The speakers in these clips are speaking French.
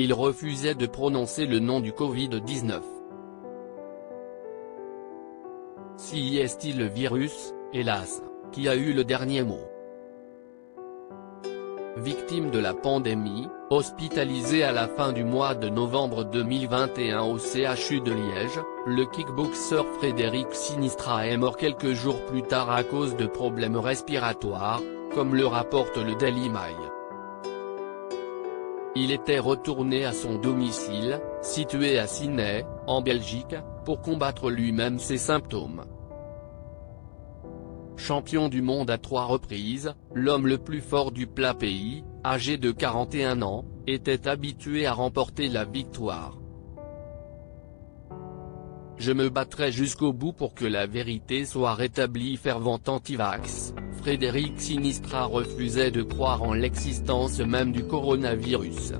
Il refusait de prononcer le nom du Covid-19. Si est-il le virus, hélas, qui a eu le dernier mot? Victime de la pandémie, hospitalisé à la fin du mois de novembre 2021 au CHU de Liège, le kickboxer Frédéric Sinistra est mort quelques jours plus tard à cause de problèmes respiratoires, comme le rapporte le Daily Mail. Il était retourné à son domicile, situé à Sydney, en Belgique, pour combattre lui-même ses symptômes. Champion du monde à 3 reprises, l'homme le plus fort du plat pays, âgé de 41 ans, était habitué à remporter la victoire. Je me battrai jusqu'au bout pour que la vérité soit rétablie. Fervent anti-vax, Frédéric Sinistra refusait de croire en l'existence même du coronavirus.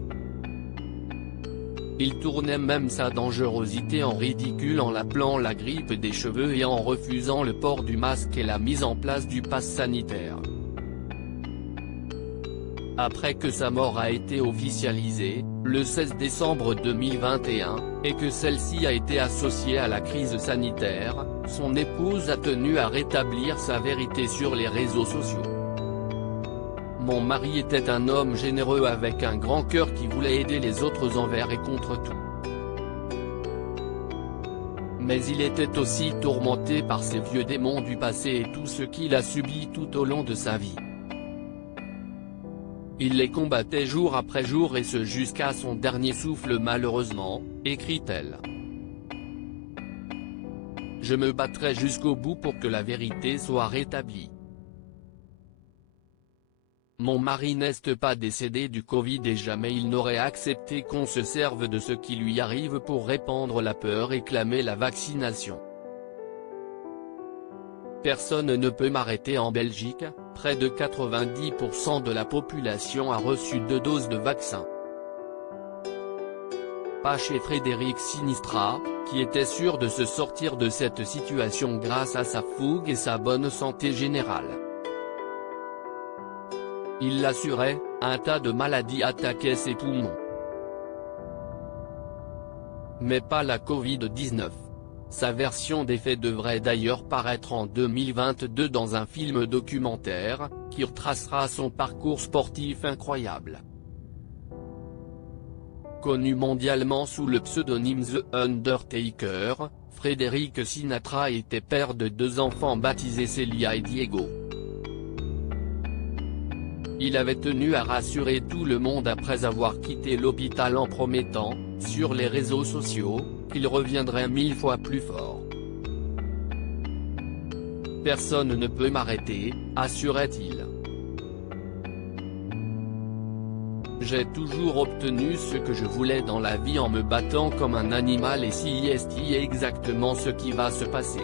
Il tournait même sa dangerosité en ridicule en l'appelant la grippe des cheveux et en refusant le port du masque et la mise en place du pass sanitaire. Après que sa mort a été officialisée, le 16 décembre 2021, et que celle-ci a été associée à la crise sanitaire, son épouse a tenu à rétablir sa vérité sur les réseaux sociaux. Mon mari était un homme généreux avec un grand cœur qui voulait aider les autres envers et contre tout. Mais il était aussi tourmenté par ses vieux démons du passé et tout ce qu'il a subi tout au long de sa vie. Il les combattait jour après jour et ce jusqu'à son dernier souffle malheureusement, écrit-elle. Je me battrai jusqu'au bout pour que la vérité soit rétablie. Mon mari n'est pas décédé du Covid et jamais il n'aurait accepté qu'on se serve de ce qui lui arrive pour répandre la peur et clamer la vaccination. Personne ne peut m'arrêter en Belgique, près de 90% de la population a reçu 2 doses de vaccin. Pas chez Frédéric Sinistra, qui était sûr de se sortir de cette situation grâce à sa fougue et sa bonne santé générale. Il l'assurait, un tas de maladies attaquaient ses poumons. Mais pas la Covid-19. Sa version des faits devrait d'ailleurs paraître en 2022 dans un film documentaire, qui retracera son parcours sportif incroyable. Connu mondialement sous le pseudonyme The Undertaker, Frédéric Sinatra était père de 2 enfants baptisés Celia et Diego. Il avait tenu à rassurer tout le monde après avoir quitté l'hôpital en promettant, sur les réseaux sociaux, qu'il reviendrait 1000 fois plus fort. Personne ne peut m'arrêter, assurait-il. J'ai toujours obtenu ce que je voulais dans la vie en me battant comme un animal et si est exactement ce qui va se passer.